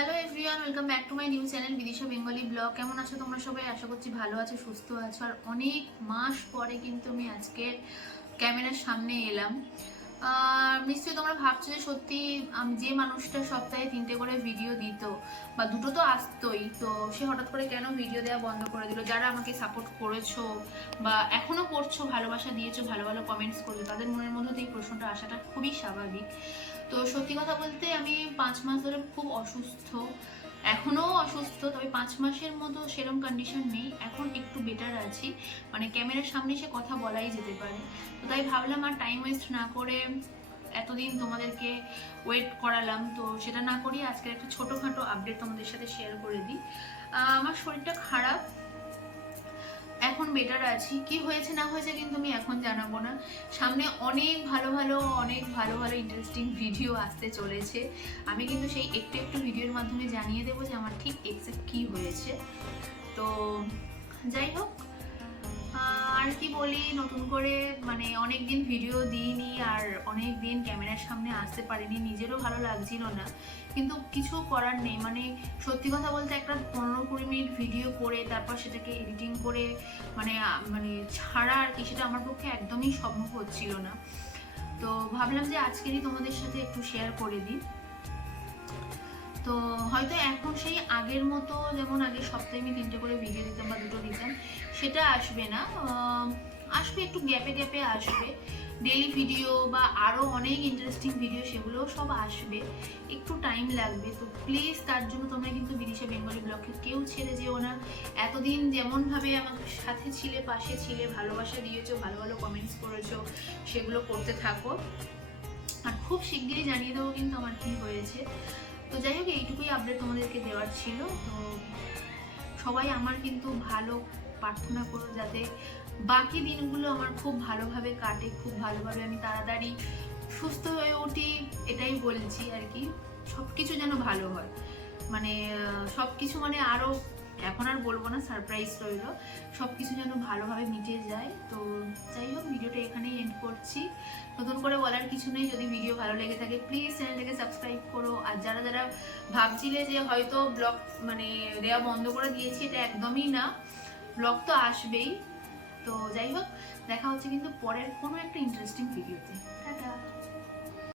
Hello everyone welcome back to my new channel Bidisha Bengali vlog কেমন আছো তোমরা সবাই? আশা করছি ভালো আছো, সুস্থ আছো। আর অনেক মাস পরে কিন্তু আমি আজকের ক্যামেরার সামনে এলাম। নিশ্চয়ই তোমরা ভাবছ যে সত্যি আমি যে মানুষটা সপ্তাহে তিনটে করে ভিডিও দিত, বা দুটো তো আসতোই, তো সে হঠাৎ করে কেন ভিডিও দেওয়া বন্ধ করে দিল? যারা আমাকে সাপোর্ট করেছ, বা এখনও করছ, ভালোবাসা দিয়েছ, ভালো ভালো কমেন্টস করছ তাদের মনের মধ্যে এই প্রশ্নটা আসাটা খুবই স্বাভাবিক। তো সত্যি কথা বলতে আমি পাঁচ মাস ধরে খুব অসুস্থ। এখনও অসুস্থ, তবে পাঁচ মাসের মতো সেরম কন্ডিশন নেই। এখন একটু বেটার আছি। মানে ক্যামেরার সামনে এসে কথা বলাই যেতে পারে। তো তাই ভাবলাম আর টাইম ওয়েস্ট না করে এতদিন তোমাদেরকে ওয়েট করালাম। তো সেটা না করিয়ে আজকে একটা ছোটোখাটো আপডেট তোমাদের সাথে শেয়ার করে দিই। আমার শরীরটা খারাপ। এখন বেটার আছি। কি হয়েছে না হয়েছে কিন্তু আমি এখন জানাব না। সামনে অনেক ভালো ভালো, অনেক ভালো ভালো ইন্টারেস্টিং ভিডিও আসতে চলেছে। আমি কিন্তু সেই একটু একটু ভিডিওর মাধ্যমে জানিয়ে দেবো যে আমার ঠিক এক্সাক্ট কী হয়েছে। তো যাই হোক আর কি বলি, নতুন করে মানে অনেক দিন ভিডিও দিইনি আর অনেক দিন ক্যামেরার সামনে আসতে পারিনি, নিজেরও ভালো লাগছিল না। কিন্তু কিছু করার নেই মানে সত্যি কথা বলতে একটা পনেরো কুড়ি মিনিট ভিডিও করে, তারপর সেটাকে এডিটিং করে মানে মানে ছাড়া আর কি, সেটা আমার পক্ষে একদমই সম্ভব হচ্ছিল না। তো ভাবলাম যে আজকেরই তোমাদের সাথে একটু শেয়ার করে দিই। তো হয়তো এখন সেই আগের মতো, যেমন আগে সপ্তাহে আমি তিনটে করে ভিডিও দিতাম বা দুটো দিতাম, সেটা আসবে না। আসবে, একটু গ্যাপে গ্যাপে আসবে। ডেলি ভিডিও বা আরও অনেক ইন্টারেস্টিং ভিডিও সেগুলোও সব আসবে। একটু টাইম লাগবে। তো প্লিজ তার জন্য তোমরা কিন্তু বিদিশা বেঙ্গলি ব্লগকে কেউ ছেড়ে যেও না। এতদিন যেমনভাবে আমার সাথে ছিলে, পাশে ছিলে, ভালোবাসা দিয়েছ, ভালো ভালো কমেন্টস করেছ, সেগুলো করতে থাকো। আর খুব শিগগিরই জানিয়ে দেবো কিন্তু আমার কি হয়েছে। তো যাই হোক, এইটুকুই আপডেট তোমাদেরকে দেওয়ার ছিল। তো সবাই আমার কিন্তু ভালো প্রার্থনা করো যাতে বাকি দিনগুলো আমার খুব ভালোভাবে কাটে, খুব ভালোভাবে আমি তাড়াতাড়ি সুস্থ হয়ে উঠি, এটাই বলছি আর কি। সব কিছু যেন ভালো হয়। মানে সব কিছু মানে আরও এখন আর বলব না সারপ্রাইজ রইল। সব কিছু যেন ভালোভাবে মিটে যায়। তো যাই হোক, ভিডিওটা এখানেই এন্ড করছি। নতুন করে বলার কিছু নেই, যদি ভিডিও ভালো লেগে থাকে প্লিজ চ্যানেলটাকে সাবস্ক্রাইব করো। আর যারা যারা ভাবছিলে যে হয়তো ব্লগ মানে দেওয়া বন্ধ করে দিয়েছি, এটা একদমই না। ব্লগ তো আসবেই। তো যাই হোক, দেখা হচ্ছে কিন্তু পরের কোনো একটা ইন্টারেস্টিং ভিডিওতে টাটা।